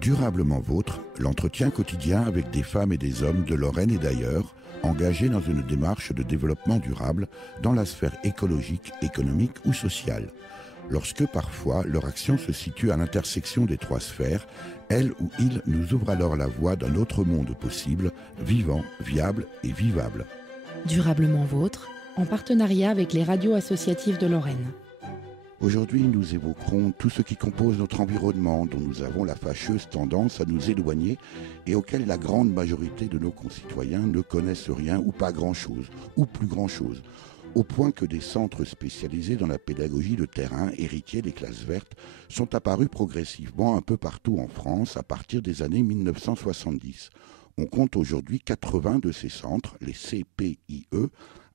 Durablement Vôtre, l'entretien quotidien avec des femmes et des hommes de Lorraine et d'ailleurs, engagés dans une démarche de développement durable dans la sphère écologique, économique ou sociale. Lorsque parfois leur action se situe à l'intersection des trois sphères, elle ou il nous ouvre alors la voie d'un autre monde possible, vivant, viable et vivable. Durablement Vôtre, en partenariat avec les radios associatives de Lorraine. Aujourd'hui, nous évoquerons tout ce qui compose notre environnement, dont nous avons la fâcheuse tendance à nous éloigner et auquel la grande majorité de nos concitoyens ne connaissent rien ou pas grand-chose, ou plus grand-chose, au point que des centres spécialisés dans la pédagogie de terrain, héritiers des classes vertes, sont apparus progressivement un peu partout en France à partir des années 1970. On compte aujourd'hui 80 de ces centres, les CPIE,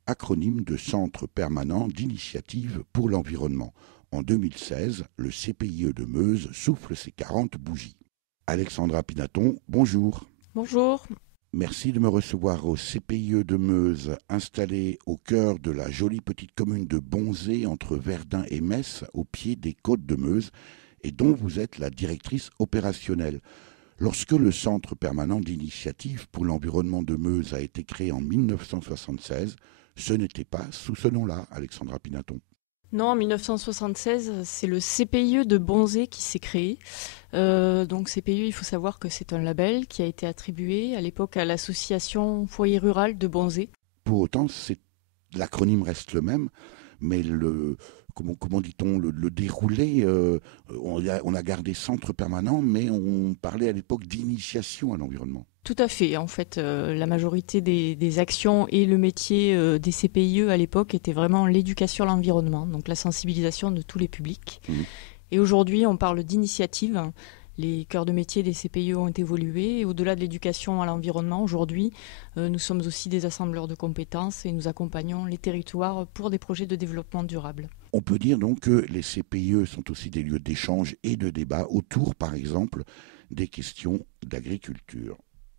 acronyme de Centre permanent d'initiative pour l'environnement. En 2016, le CPIE de Meuse souffle ses 40 bougies. Alexandra Pinaton, bonjour. Bonjour. Merci de me recevoir au CPIE de Meuse, installé au cœur de la jolie petite commune de Bonzé, entre Verdun et Metz, au pied des côtes de Meuse, et dont vous êtes la directrice opérationnelle. Lorsque le Centre permanent d'initiative pour l'environnement de Meuse a été créé en 1976, ce n'était pas sous ce nom-là, Alexandra Pinaton. Non, en 1976, c'est le CPIE de Bonzé qui s'est créé. Donc CPIE, il faut savoir que c'est un label qui a été attribué à l'époque à l'association Foyer Rural de Bonzé. Pour autant, l'acronyme reste le même, mais comment dit-on, le déroulé, on a gardé centre permanent, mais on parlait à l'époque d'initiation à l'environnement. Tout à fait. En fait, la majorité des actions et le métier des CPIE à l'époque était vraiment l'éducation à l'environnement, donc la sensibilisation de tous les publics. Mmh. Et aujourd'hui, on parle d'initiative. Les cœurs de métier des CPIE ont évolué et au-delà de l'éducation à l'environnement, aujourd'hui, nous sommes aussi des assembleurs de compétences et nous accompagnons les territoires pour des projets de développement durable. On peut dire donc que les CPIE sont aussi des lieux d'échange et de débat autour, par exemple, des questions d'agriculture.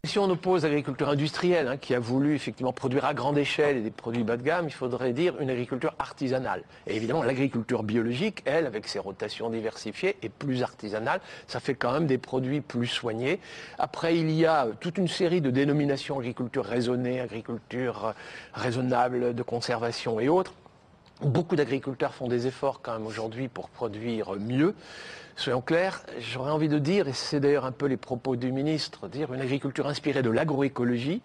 Si on oppose l'agriculture industrielle, qui a voulu effectivement produire à grande échelle et des produits bas de gamme, il faudrait dire une agriculture artisanale. Et évidemment, l'agriculture biologique, elle, avec ses rotations diversifiées, est plus artisanale. Ça fait quand même des produits plus soignés. Après, il y a toute une série de dénominations, agriculture raisonnée, agriculture raisonnable, de conservation et autres. Beaucoup d'agriculteurs font des efforts quand même aujourd'hui pour produire mieux. Soyons clairs, j'aurais envie de dire, et c'est d'ailleurs un peu les propos du ministre, dire une agriculture inspirée de l'agroécologie,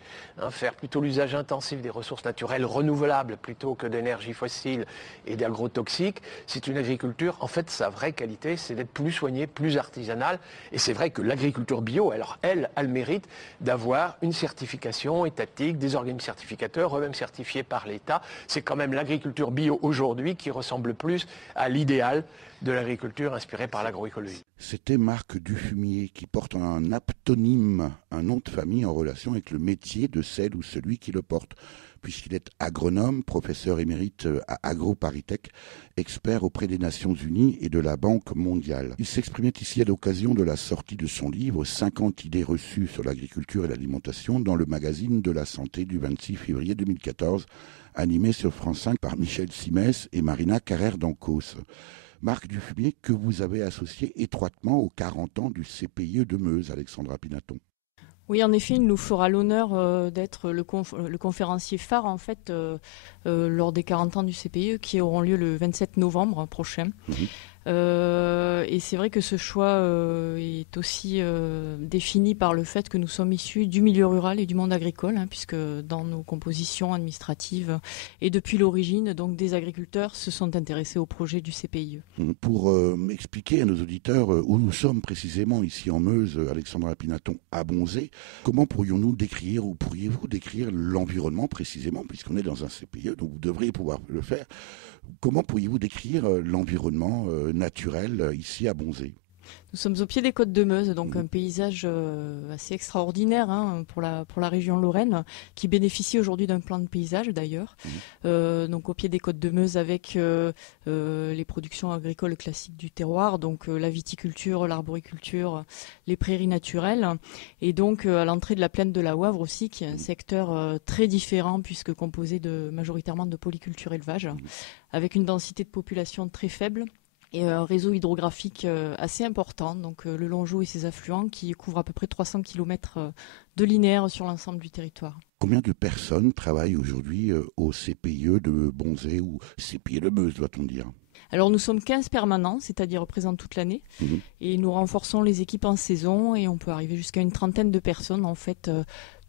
faire plutôt l'usage intensif des ressources naturelles renouvelables plutôt que d'énergie fossile et d'agrotoxiques. C'est une agriculture, en fait, sa vraie qualité, c'est d'être plus soignée, plus artisanale. Et c'est vrai que l'agriculture bio, alors elle a le mérite d'avoir une certification étatique, des organismes certificateurs, eux-mêmes certifiés par l'État. C'est quand même l'agriculture bio aujourd'hui qui ressemble plus à l'idéal de l'agriculture inspirée par l'agroécologie. C'était Marc Dufumier qui porte un aptonyme, un nom de famille en relation avec le métier de celle ou celui qui le porte, puisqu'il est agronome, professeur émérite à AgroParisTech, expert auprès des Nations Unies et de la Banque mondiale. Il s'exprimait ici à l'occasion de la sortie de son livre « 50 idées reçues sur l'agriculture et l'alimentation » dans le magazine de la santé du 26 février 2014, animé sur France 5 par Michel Simès et Marina Carrère-Dancos. Marc Dufumier, que vous avez associé étroitement aux 40 ans du CPIE de Meuse, Alexandra Pinaton. Oui, en effet, il nous fera l'honneur d'être le conférencier phare en fait lors des 40 ans du CPIE qui auront lieu le 27 novembre prochain. Mmh. Et c'est vrai que ce choix est aussi défini par le fait que nous sommes issus du milieu rural et du monde agricole, puisque dans nos compositions administratives et depuis l'origine, donc des agriculteurs se sont intéressés au projet du CPIE. Pour expliquer à nos auditeurs où nous sommes précisément ici en Meuse, Alexandra Pinaton, à Bonzé, comment pourrions-nous décrire ou pourriez-vous décrire l'environnement précisément, puisqu'on est dans un CPIE, donc vous devriez pouvoir le faire. Comment pourriez-vous décrire l'environnement naturel ici à Bonzé ? Nous sommes au pied des côtes de Meuse, donc un paysage assez extraordinaire pour la région Lorraine, qui bénéficie aujourd'hui d'un plan de paysage d'ailleurs. Donc au pied des côtes de Meuse avec les productions agricoles classiques du terroir, donc la viticulture, l'arboriculture, les prairies naturelles, et donc à l'entrée de la plaine de la Wavre aussi, qui est un secteur très différent puisque composé majoritairement de polyculture élevage, avec une densité de population très faible. Et un réseau hydrographique assez important, donc le Longeau et ses affluents qui couvrent à peu près 300 km de linéaire sur l'ensemble du territoire. Combien de personnes travaillent aujourd'hui au CPIE de Bonzé ou CPIE de Meuse, doit-on dire ? Alors nous sommes 15 permanents, c'est-à-dire présents toute l'année, et nous renforçons les équipes en saison et on peut arriver jusqu'à une trentaine de personnes en fait,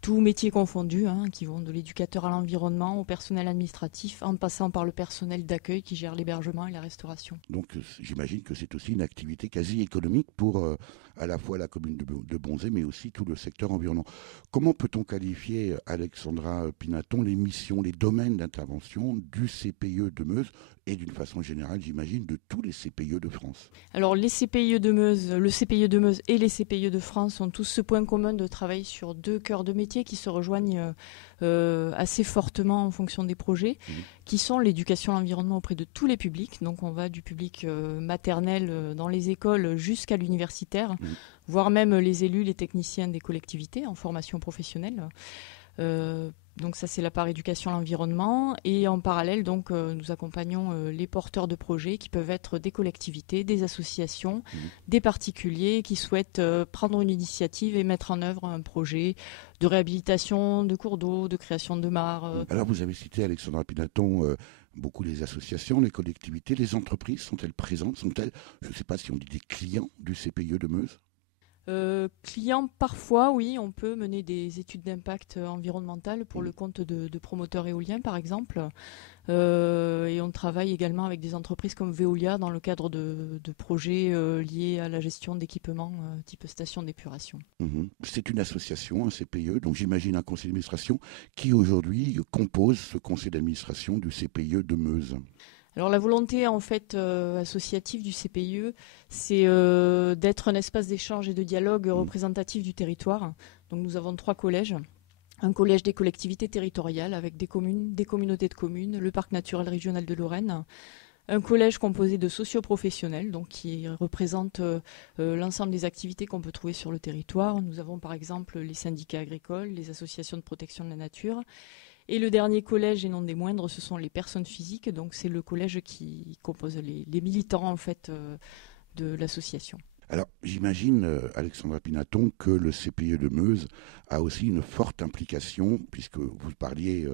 tous métiers confondus, qui vont de l'éducateur à l'environnement, au personnel administratif, en passant par le personnel d'accueil qui gère l'hébergement et la restauration. Donc j'imagine que c'est aussi une activité quasi économique pour à la fois la commune de Bonzé, mais aussi tout le secteur environnant. Comment peut-on qualifier, Alexandra Pinaton, les missions, les domaines d'intervention du CPIE de Meuse et d'une façon générale, j'imagine, de tous les CPIE de France? Alors les CPIE de Meuse, le CPIE de Meuse et les CPIE de France ont tous ce point commun de travailler sur deux cœurs de métier qui se rejoignent assez fortement en fonction des projets, qui sont l'éducation à l'environnement auprès de tous les publics. Donc on va du public maternel dans les écoles jusqu'à l'universitaire, voire même les élus, les techniciens des collectivités en formation professionnelle. Donc ça c'est la part éducation à l'environnement, et en parallèle donc nous accompagnons les porteurs de projets qui peuvent être des collectivités, des associations, des particuliers qui souhaitent prendre une initiative et mettre en œuvre un projet de réhabilitation de cours d'eau, de création de mares. Alors vous avez cité, Alexandra Pinaton, beaucoup les associations, les collectivités, les entreprises, sont-elles présentes? Sont-elles, je ne sais pas si on dit des clients du CPIE de Meuse? Clients, parfois, oui, on peut mener des études d'impact environnemental pour le compte de promoteurs éoliens, par exemple. Et on travaille également avec des entreprises comme Veolia dans le cadre de projets liés à la gestion d'équipements type station d'épuration. C'est une association, un CPIE, donc j'imagine un conseil d'administration qui aujourd'hui compose ce conseil d'administration du CPIE de Meuse. Alors la volonté en fait associative du CPIE, c'est d'être un espace d'échange et de dialogue représentatif du territoire. Donc nous avons 3 collèges. Un collège des collectivités territoriales avec des communes, des communautés de communes, le parc naturel régional de Lorraine. Un collège composé de socioprofessionnels, donc qui représente l'ensemble des activités qu'on peut trouver sur le territoire. Nous avons par exemple les syndicats agricoles, les associations de protection de la nature. Et le dernier collège, et non des moindres, ce sont les personnes physiques. Donc c'est le collège qui compose les militants en fait de l'association. Alors j'imagine, Alexandra Pinaton, que le CPIE de Meuse a aussi une forte implication, puisque vous parliez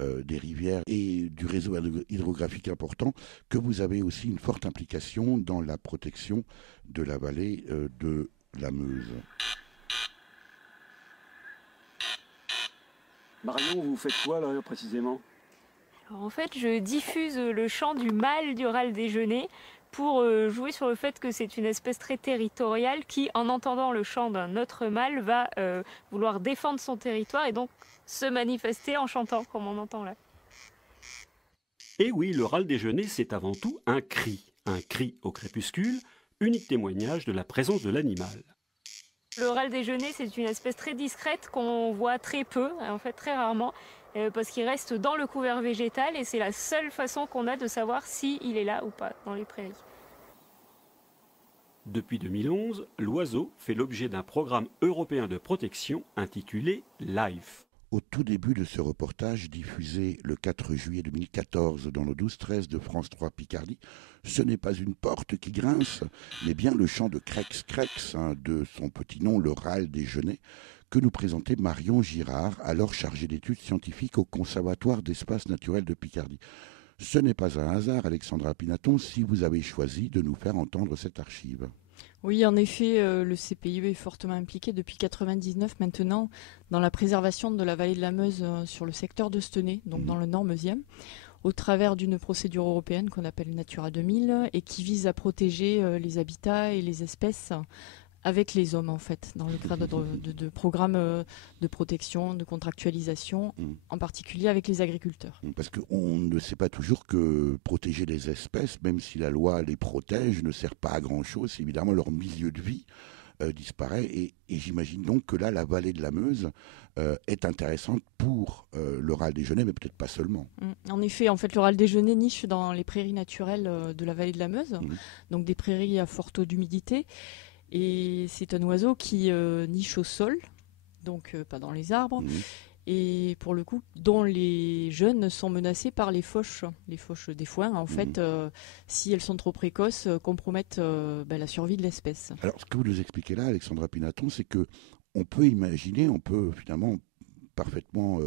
des rivières et du réseau hydrographique important, que vous avez aussi une forte implication dans la protection de la vallée de la Meuse. Marion, vous faites quoi là précisément? Alors, en fait, je diffuse le chant du mâle du râle déjeuner pour jouer sur le fait que c'est une espèce très territoriale qui, en entendant le chant d'un autre mâle, va vouloir défendre son territoire et donc se manifester en chantant, comme on entend là. Et oui, le râle déjeuner, c'est avant tout un cri au crépuscule, unique témoignage de la présence de l'animal. Le râle déjeuner, c'est une espèce très discrète qu'on voit très peu, en fait très rarement, parce qu'il reste dans le couvert végétal et c'est la seule façon qu'on a de savoir s'il est là ou pas dans les prairies. Depuis 2011, l'oiseau fait l'objet d'un programme européen de protection intitulé LIFE. Au tout début de ce reportage diffusé le 4 juillet 2014 dans le 12-13 de France 3 Picardie, ce n'est pas une porte qui grince, mais bien le chant de Crex Crex, de son petit nom, le râle déjeuner, que nous présentait Marion Girard, alors chargée d'études scientifiques au Conservatoire d'espaces naturels de Picardie. Ce n'est pas un hasard, Alexandra Pinaton, si vous avez choisi de nous faire entendre cette archive. Oui, en effet, le CPIE est fortement impliqué depuis 1999 maintenant dans la préservation de la vallée de la Meuse sur le secteur de Stenay, donc dans le nord meusien, au travers d'une procédure européenne qu'on appelle Natura 2000 et qui vise à protéger les habitats et les espèces avec les hommes en fait, dans le cadre de programmes de protection, de contractualisation, en particulier avec les agriculteurs. Parce qu'on ne sait pas toujours que protéger les espèces, même si la loi les protège, ne sert pas à grand-chose. Évidemment, leur milieu de vie disparaît. Et j'imagine donc que là, la vallée de la Meuse est intéressante pour le râle des genêts, mais peut-être pas seulement. En effet, en fait, le râle des genêts niche dans les prairies naturelles de la vallée de la Meuse, donc des prairies à fort taux d'humidité. Et c'est un oiseau qui niche au sol, donc pas dans les arbres. Et pour le coup, dont les jeunes sont menacés par les fauches des foins, en fait, si elles sont trop précoces, compromettent la survie de l'espèce. Alors, ce que vous nous expliquez là, Alexandra Pinaton, c'est que on peut imaginer, on peut finalement parfaitement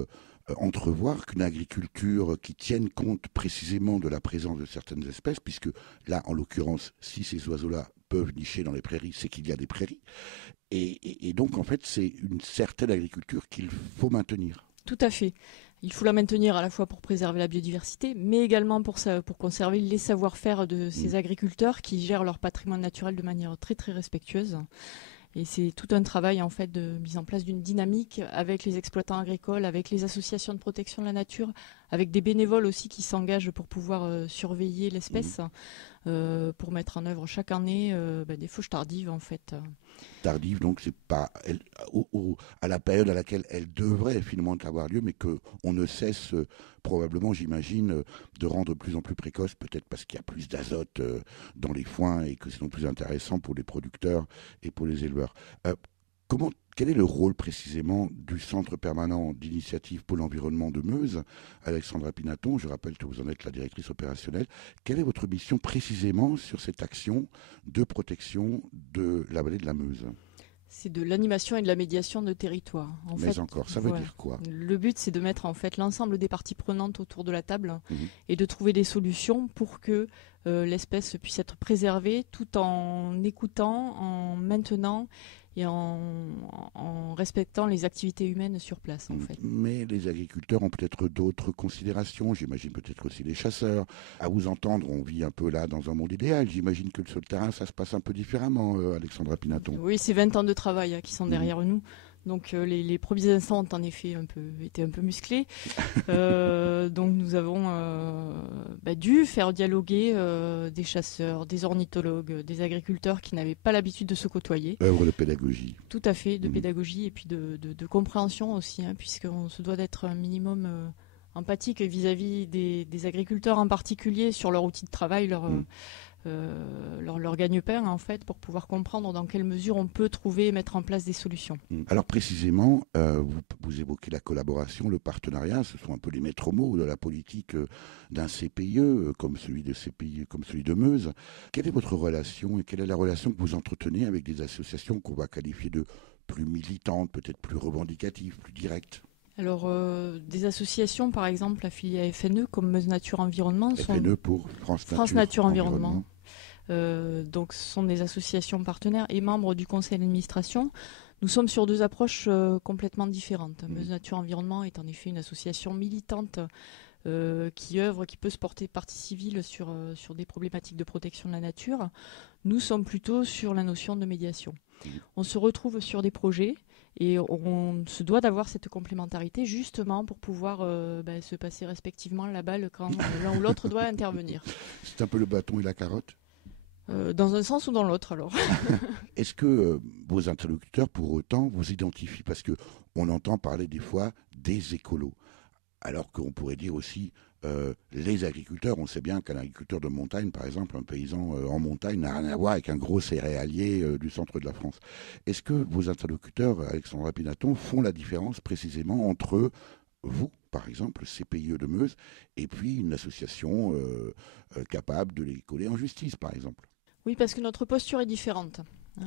entrevoir qu'une agriculture qui tienne compte précisément de la présence de certaines espèces, puisque là, en l'occurrence, si ces oiseaux-là peuvent nicher dans les prairies, c'est qu'il y a des prairies. Et donc, en fait, c'est une certaine agriculture qu'il faut maintenir. Tout à fait. Il faut la maintenir à la fois pour préserver la biodiversité, mais également pour conserver les savoir-faire de ces agriculteurs qui gèrent leur patrimoine naturel de manière très, très respectueuse. Et c'est tout un travail en fait de mise en place d'une dynamique avec les exploitants agricoles, avec les associations de protection de la nature, avec des bénévoles aussi qui s'engagent pour pouvoir surveiller l'espèce, pour mettre en œuvre chaque année des fauches tardives en fait. Tardive, donc c'est pas à la période à laquelle elle devrait finalement avoir lieu, mais qu'on ne cesse probablement, j'imagine, de rendre de plus en plus précoce, peut-être parce qu'il y a plus d'azote dans les foins et que c'est donc plus intéressant pour les producteurs et pour les éleveurs. Quel est le rôle précisément du Centre permanent d'initiative Pôle environnement de Meuse, Alexandra Pinaton? Je rappelle que vous en êtes la directrice opérationnelle. Quelle est votre mission précisément sur cette action de protection de la vallée de la Meuse? C'est de l'animation et de la médiation de territoire. Ça veut dire quoi? Le but, c'est de mettre en fait l'ensemble des parties prenantes autour de la table et de trouver des solutions pour que l'espèce puisse être préservée tout en écoutant, en maintenant et en respectant les activités humaines sur place en fait. Mais les agriculteurs ont peut-être d'autres considérations, j'imagine peut-être aussi les chasseurs. À vous entendre, on vit un peu là dans un monde idéal. J'imagine que sur le terrain, ça se passe un peu différemment, Alexandra Pinaton. Oui, c'est 20 ans de travail qui sont derrière nous. Donc les premiers instants ont en effet été un peu musclés. Donc nous avons dû faire dialoguer des chasseurs, des ornithologues, des agriculteurs qui n'avaient pas l'habitude de se côtoyer. Œuvre de pédagogie. Tout à fait, de pédagogie et puis de compréhension aussi, puisqu'on se doit d'être un minimum empathique vis-à-vis des agriculteurs en particulier sur leur outil de travail, leur gagne-pain en fait, pour pouvoir comprendre dans quelle mesure on peut trouver et mettre en place des solutions. Alors précisément, vous évoquez la collaboration, le partenariat, ce sont un peu les maîtres mots de la politique d'un CPIE comme celui de Meuse. Quelle est votre relation et quelle est la relation que vous entretenez avec des associations qu'on va qualifier de plus militantes, peut-être plus revendicatives, plus directes? Alors, des associations, par exemple, affiliées à FNE, comme Meuse Nature Environnement. FNE pour France Nature Environnement. Donc, ce sont des associations partenaires et membres du conseil d'administration. Nous sommes sur deux approches complètement différentes. Meuse Nature Environnement est en effet une association militante qui peut se porter partie civile sur des problématiques de protection de la nature. Nous sommes plutôt sur la notion de médiation. On se retrouve sur des projets et on se doit d'avoir cette complémentarité justement pour pouvoir se passer respectivement la balle quand l'un ou l'autre doit intervenir. C'est un peu le bâton et la carotte? Dans un sens ou dans l'autre alors. Est-ce que vos interlocuteurs pour autant vous identifient? Parce qu'on entend parler des fois des écolos, alors qu'on pourrait dire aussi les agriculteurs. On sait bien qu'un agriculteur de montagne, par exemple, un paysan en montagne n'a rien à voir avec un gros céréalier du centre de la France. Est-ce que vos interlocuteurs, Alexandra Pinaton, font la différence précisément entre vous, par exemple, CPIE de Meuse, et puis une association capable de les coller en justice, par exemple? Oui, parce que notre posture est différente.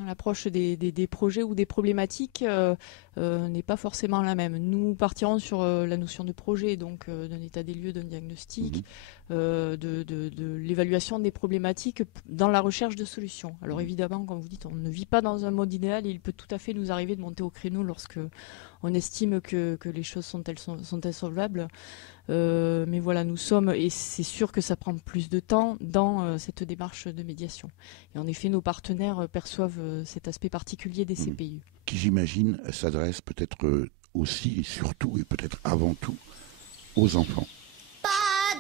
L'approche des projets ou des problématiques n'est pas forcément la même. Nous partirons sur la notion de projet, donc d'un état des lieux, d'un diagnostic, de l'évaluation des problématiques dans la recherche de solutions. Alors évidemment, comme vous dites, on ne vit pas dans un mode idéal et il peut tout à fait nous arriver de monter au créneau lorsque on estime que les choses sont insolvables. Mais voilà, nous sommes, et c'est sûr que ça prend plus de temps dans cette démarche de médiation. Et en effet, nos partenaires perçoivent cet aspect particulier des CPIE. Qui, j'imagine, s'adresse peut-être aussi et surtout et peut-être avant tout aux enfants. Pas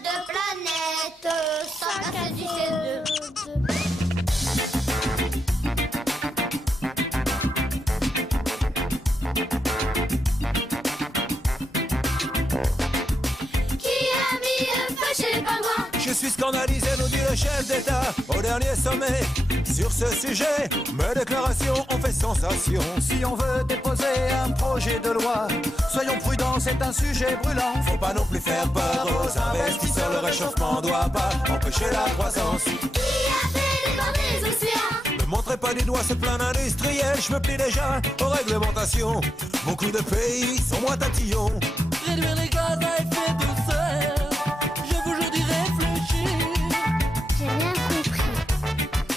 de planète sans CO2. Je suis scandalisé, nous dit le chef d'État au dernier sommet. Sur ce sujet, mes déclarations ont fait sensation. Si on veut déposer un projet de loi, soyons prudents, c'est un sujet brûlant. Faut pas non plus faire peur aux investisseurs, le réchauffement doit pas empêcher la croissance. Qui a fait déborder les océans? Ne montrez pas du doigt ce plan industriel, je me plie déjà aux réglementations. Beaucoup de pays sont moins tatillons. Réduire les gaz à effet de serre, je vous le dis réfléchir. J'ai rien compris.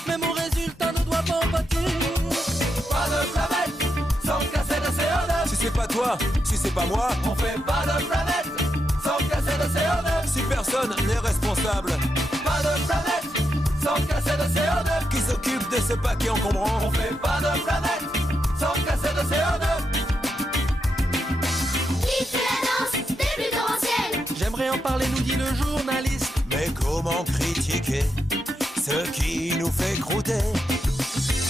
Mais mon résultat ne doit pas en pâtir. Pas de planète sans casser de CO2. Si c'est pas toi, si c'est pas moi, on fait pas de planète sans casser de CO2. Si personne n'est responsable, pas de planète sans casser de CO2. Qui s'occupe de ce paquet encombrant, on fait pas de planète sans casser de CO2. Qui fait la danse des plus torrentiels? J'aimerais en parler, nous dit le journaliste. Mais comment critiquer ce qui nous fait croûter?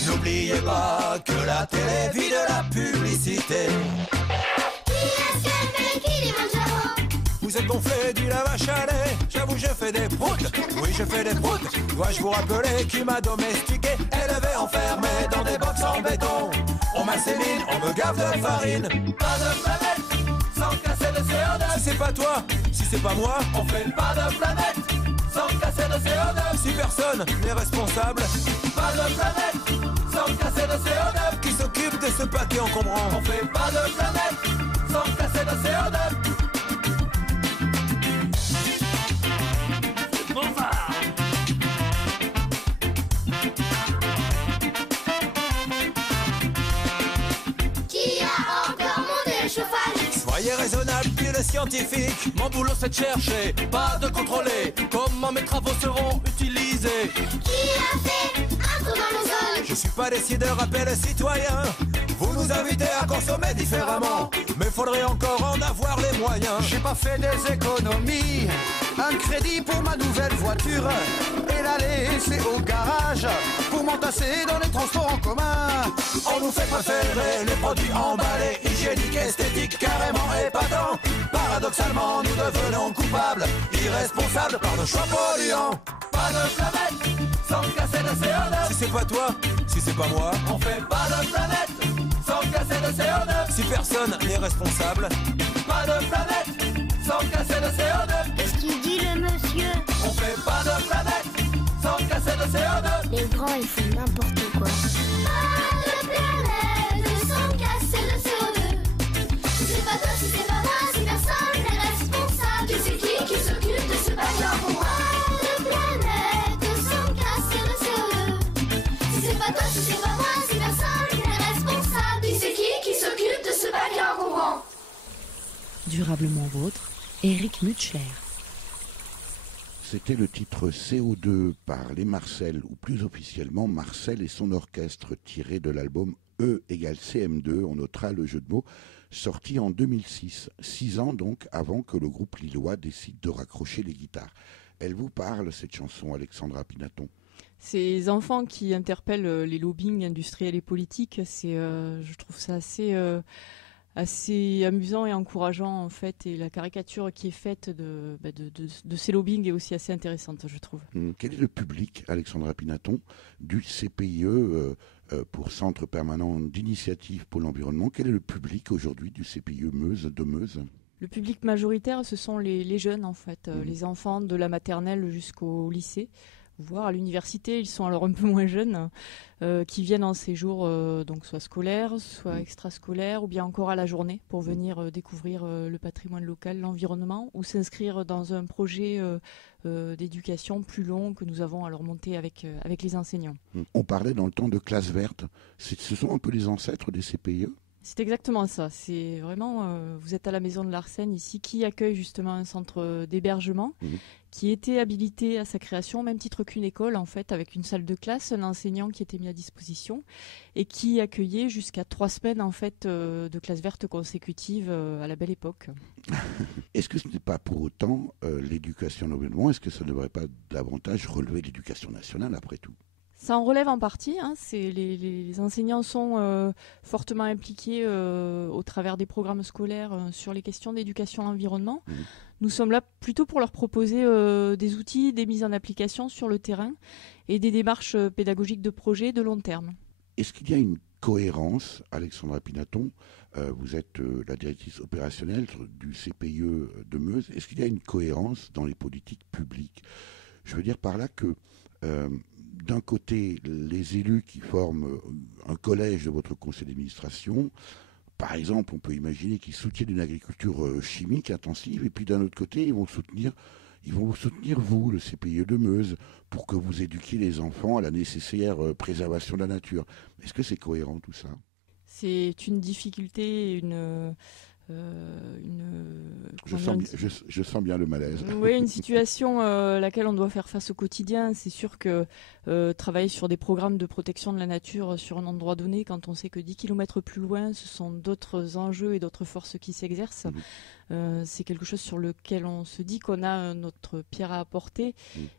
N'oubliez pas que la télé vit de la publicité. Qui est-ce qu'elle fait qui les mange? Vous êtes gonflé, dit la vache à lait. J'avoue, je fais des proutes. Oui, je fais des proutes. Dois-je vous rappeler qui m'a domestiqué, élevé, enfermé dans des box en béton? On m'assémine, on me gave de farine. Pas de planète sans casser de CO2. Si c'est pas toi, si c'est pas moi, on fait pas de planète sans casser de CO2. Si personne n'est responsable, pas de planète sans casser de CO2. Qui s'occupe de ce paquet encombrant, on fait pas de planète sans casser de CO2. Qui a encore monté le chauffage? Soyez raisonnable, dit le scientifique. Mon boulot c'est de chercher, pas de contrôler comment mes travaux seront utilisés. Qui a fait un trou dans l'ozone? Je suis pas décideur, appel citoyen. Vous nous invitez à consommer différemment, mais faudrait encore en avoir les moyens. J'ai pas fait des économies, un crédit pour ma nouvelle voiture et la laisser au garage pour m'entasser dans les transports en commun. On nous fait préférer les produits emballés, hygiéniques, esthétiques, carrément épatants. Paradoxalement, nous devenons coupables, irresponsables par nos choix polluants. Pas de planète sans casser de CO2. Si c'est pas toi, si c'est pas moi, on fait pas de planète sans casser de CO2. Si personne n'est responsable, pas de planète sans casser de CO2. Qu'est-ce qu'il dit le monsieur? On fait pas de planète sans casser de CO2. Les grands ils font n'importe quoi. Pas de planète sans casser le CO2. Si c'est pas toi, si c'est pas moi, si personne n'est responsable. Qui c'est qui s'occupe de ce paquet encombrant? Pas de planète sans casser le CO2. Si c'est pas toi, si c'est pas moi, si personne n'est responsable. Qui c'est qui s'occupe de ce paquet encombrant? Durablement vôtre, Éric Mutschler. C'était le titre CO2 par les Marcel, ou plus officiellement Marcel et son orchestre, tiré de l'album E égale CM2, on notera le jeu de mots, sorti en 2006, 6 ans donc avant que le groupe lillois décide de raccrocher les guitares. Elle vous parle, cette chanson, Alexandra Pinaton? Ces enfants qui interpellent les lobbying industriels et politiques, je trouve ça assez amusant et encourageant en fait, et la caricature qui est faite de ces lobbying est aussi assez intéressante, je trouve. Quel est le public, Alexandra Pinaton, du CPIE pour Centre Permanent d'Initiative pour l'Environnement? Quel est le public aujourd'hui du CPIE Meuse, de Meuse? Le public majoritaire, ce sont les jeunes en fait, les enfants de la maternelle jusqu'au lycée. Voire à l'université, ils sont alors un peu moins jeunes, qui viennent en séjour donc soit scolaire, soit extrascolaire, ou bien encore à la journée pour venir découvrir le patrimoine local, l'environnement, ou s'inscrire dans un projet d'éducation plus long que nous avons alors monté avec les enseignants. On parlait dans le temps de classe verte. Ce sont un peu les ancêtres des CPIE? C'est exactement ça. C'est vraiment, vous êtes à la Maison de l'Arsène ici, qui accueille justement un centre d'hébergement qui était habilité à sa création, au même titre qu'une école en fait, avec une salle de classe, un enseignant qui était mis à disposition et qui accueillait jusqu'à 3 semaines en fait de classes vertes consécutives à la belle époque. Est-ce que ce n'est pas pour autant l'éducation à l'environnement? Est-ce que ça ne devrait pas davantage relever de l'éducation nationale après tout? Ça en relève en partie. Les enseignants sont fortement impliqués au travers des programmes scolaires sur les questions d'éducation à l'environnement. Nous sommes là plutôt pour leur proposer des outils, des mises en application sur le terrain et des démarches pédagogiques de projet de long terme. Est-ce qu'il y a une cohérence, Alexandra Pinaton, vous êtes la directrice opérationnelle du CPIE de Meuse, est-ce qu'il y a une cohérence dans les politiques publiques? Je veux dire par là que d'un côté, les élus qui forment un collège de votre conseil d'administration, par exemple, on peut imaginer qu'ils soutiennent une agriculture chimique intensive, et puis d'un autre côté, ils vont vous soutenir, vous, le CPIE de Meuse, pour que vous éduquiez les enfants à la nécessaire préservation de la nature. Est-ce que c'est cohérent tout ça? C'est une difficulté, je sens bien le malaise. Oui, une situation à laquelle on doit faire face au quotidien. C'est sûr que travailler sur des programmes de protection de la nature sur un endroit donné, quand on sait que 10 km plus loin, ce sont d'autres enjeux et d'autres forces qui s'exercent, c'est quelque chose sur lequel on se dit qu'on a notre pierre à apporter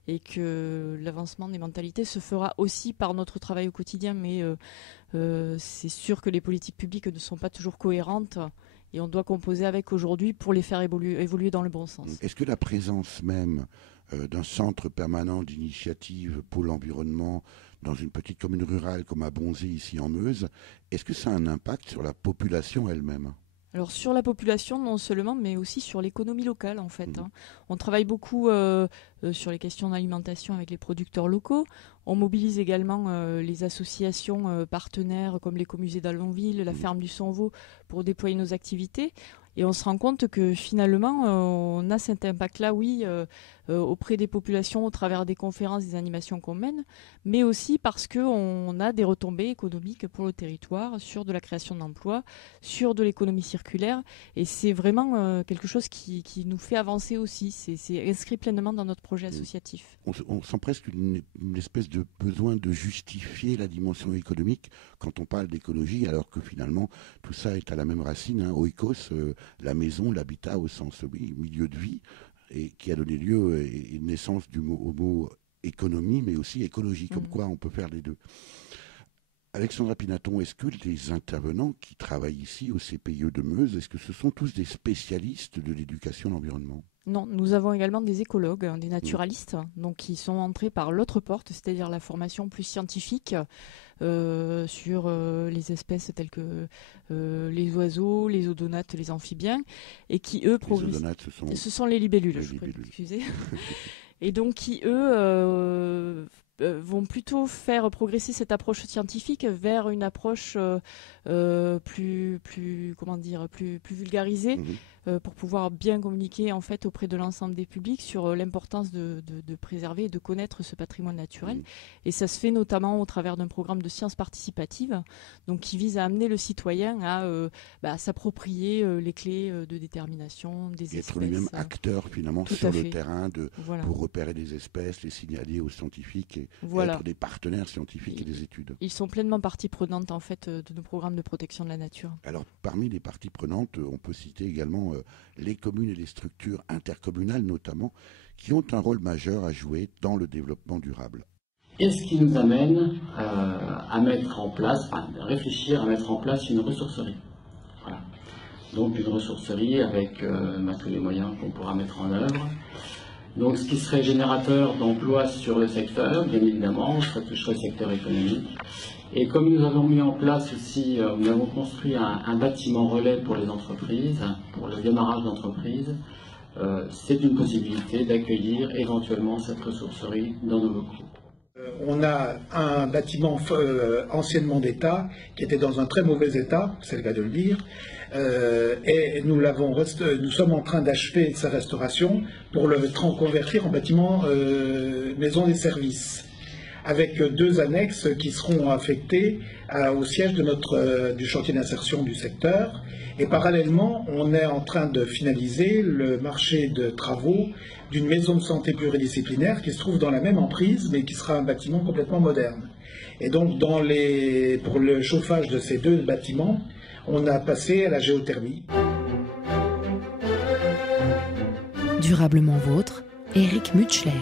et que l'avancement des mentalités se fera aussi par notre travail au quotidien. Mais c'est sûr que les politiques publiques ne sont pas toujours cohérentes. Et on doit composer avec aujourd'hui pour les faire évoluer dans le bon sens. Est-ce que la présence même d'un centre permanent d'initiative pour l'environnement dans une petite commune rurale comme à Bonzé, ici en Meuse, est-ce que ça a un impact sur la population elle-même ? Alors sur la population non seulement, mais aussi sur l'économie locale en fait. On travaille beaucoup sur les questions d'alimentation avec les producteurs locaux. On mobilise également les associations partenaires comme l'Écomusée d'Allonville, la Ferme du Sonvaux pour déployer nos activités. Et on se rend compte que finalement, on a cet impact-là, oui, auprès des populations au travers des conférences, des animations qu'on mène, mais aussi parce qu'on a des retombées économiques pour le territoire, sur de la création d'emplois, sur de l'économie circulaire. Et c'est vraiment quelque chose qui nous fait avancer aussi. C'est inscrit pleinement dans notre projet associatif. On sent presque une espèce de besoin de justifier la dimension économique quand on parle d'écologie, alors que finalement, tout ça est à la même racine, oikos, la maison, l'habitat au sens milieu de vie, et qui a donné lieu et naissance au mot économie, mais aussi écologie, comme quoi on peut faire les deux. Alexandra Pinaton, est-ce que les intervenants qui travaillent ici au CPIE de Meuse, est-ce que ce sont tous des spécialistes de l'éducation à l'environnement ? Non, nous avons également des écologues, des naturalistes, donc qui sont entrés par l'autre porte, c'est-à-dire la formation plus scientifique sur les espèces telles que les oiseaux, les odonates, les amphibiens, et qui eux progressent. Les odonates, ce sont les libellules, je prie m'excuser. Et donc qui eux vont plutôt faire progresser cette approche scientifique vers une approche plus vulgarisée, pour pouvoir bien communiquer en fait auprès de l'ensemble des publics sur l'importance de préserver et de connaître ce patrimoine naturel. Et ça se fait notamment au travers d'un programme de sciences participatives, donc qui vise à amener le citoyen à s'approprier les clés de détermination des espèces. Être lui-même acteur finalement sur le terrain pour repérer des espèces, les signaler aux scientifiques et être des partenaires scientifiques et des études. Ils sont pleinement partie prenante en fait de nos programmes de protection de la nature. Alors parmi les parties prenantes, on peut citer également les communes et les structures intercommunales notamment, qui ont un rôle majeur à jouer dans le développement durable. Et ce qui nous amène à mettre en place, réfléchir à mettre en place une ressourcerie. Voilà. Donc une ressourcerie avec tous les moyens qu'on pourra mettre en œuvre. Donc ce qui serait générateur d'emplois sur le secteur, bien évidemment, ça toucherait le secteur économique. Et comme nous avons mis en place aussi, nous avons construit un bâtiment relais pour les entreprises, pour le démarrage d'entreprises, c'est une possibilité d'accueillir éventuellement cette ressourcerie dans nos locaux. On a un bâtiment anciennement d'État qui était dans un très mauvais état, c'est le cas de le dire, et nous sommes en train d'achever sa restauration pour le convertir en bâtiment maison des services, avec 2 annexes qui seront affectées au siège de du chantier d'insertion du secteur. Et parallèlement, on est en train de finaliser le marché de travaux d'une maison de santé pluridisciplinaire qui se trouve dans la même emprise, mais qui sera un bâtiment complètement moderne. Et donc, pour le chauffage de ces 2 bâtiments, on a passé à la géothermie. Durablement vôtre, Éric Mutschler.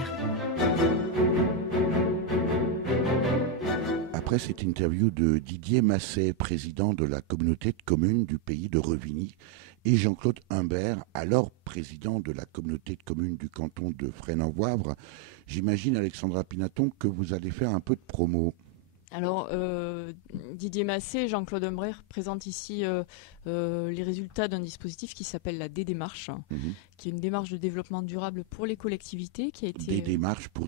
Après cette interview de Didier Masset, président de la communauté de communes du pays de Revigny, et Jean-Claude Humbert, alors président de la communauté de communes du canton de Fresnes-en-Voivre, j'imagine, Alexandra Pinaton, que vous allez faire un peu de promo. Alors, Didier Masset et Jean-Claude Humbert présentent ici les résultats d'un dispositif qui s'appelle la D-Démarche, qui est une démarche de développement durable pour les collectivités, qui a été... Des démarches pour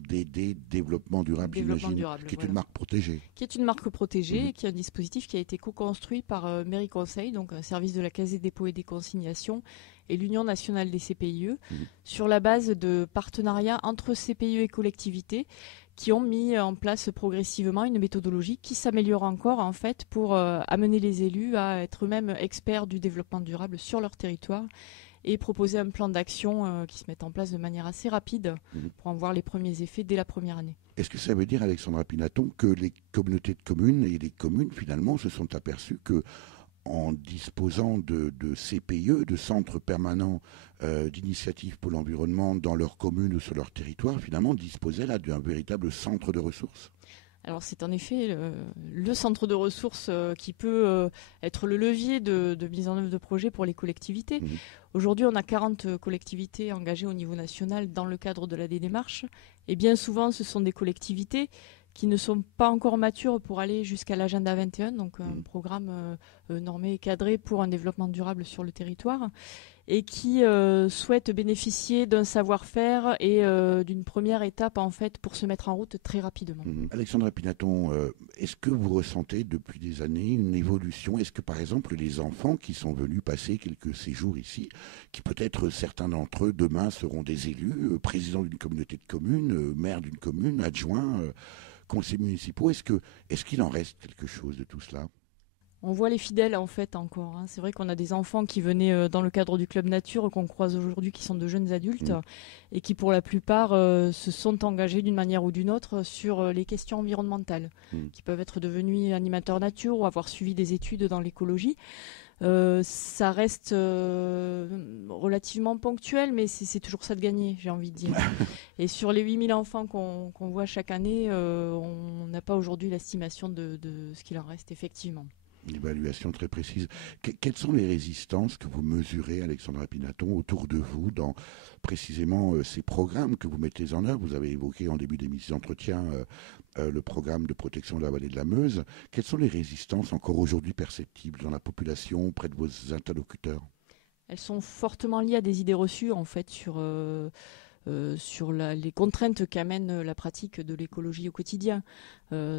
développement durable, j'imagine, qui est une marque protégée. Qui est une marque protégée, qui est un dispositif qui a été co-construit par Mairie Conseil, donc un service de la Caisse des dépôts et des consignations, et l'Union nationale des CPIE, sur la base de partenariats entre CPIE et collectivités, qui ont mis en place progressivement une méthodologie qui s'améliore encore en fait pour amener les élus à être eux-mêmes experts du développement durable sur leur territoire et proposer un plan d'action qui se met en place de manière assez rapide pour en voir les premiers effets dès la première année. Est-ce que ça veut dire, Alexandra Pinaton, que les communautés de communes et les communes finalement se sont aperçues que en disposant de CPIE, de centres permanents d'initiatives pour l'environnement dans leur commune ou sur leur territoire, finalement disposaient là d'un véritable centre de ressources? Alors c'est en effet le centre de ressources qui peut être le levier de mise en œuvre de projets pour les collectivités. Aujourd'hui, on a 40 collectivités engagées au niveau national dans le cadre de la démarche. Et bien souvent, ce sont des collectivités qui ne sont pas encore matures pour aller jusqu'à l'agenda 21, donc un programme normé et cadré pour un développement durable sur le territoire, et qui souhaitent bénéficier d'un savoir-faire et d'une première étape en fait pour se mettre en route très rapidement. Alexandra Pinaton, est-ce que vous ressentez depuis des années une évolution? Est-ce que par exemple les enfants qui sont venus passer quelques séjours ici, qui peut-être certains d'entre eux demain seront des élus, présidents d'une communauté de communes, maires d'une commune, adjoints, conseillers municipaux, est-ce qu'il en reste quelque chose de tout cela? On voit les fidèles en fait encore. C'est vrai qu'on a des enfants qui venaient dans le cadre du club nature qu'on croise aujourd'hui qui sont de jeunes adultes et qui pour la plupart se sont engagés d'une manière ou d'une autre sur les questions environnementales, qui peuvent être devenus animateurs nature ou avoir suivi des études dans l'écologie. Ça reste relativement ponctuel, mais c'est toujours ça de gagner, j'ai envie de dire. Et sur les 8000 enfants qu'on voit chaque année, on n'a pas aujourd'hui l'estimation de ce qu'il en reste effectivement. Une évaluation très précise. Quelles sont les résistances que vous mesurez, Alexandra Pinaton, autour de vous dans précisément ces programmes que vous mettez en œuvre? Vous avez évoqué en début d'émission d'entretien le programme de protection de la vallée de la Meuse. Quelles sont les résistances encore aujourd'hui perceptibles dans la population, auprès de vos interlocuteurs? Elles sont fortement liées à des idées reçues en fait sur les contraintes qu'amène la pratique de l'écologie au quotidien.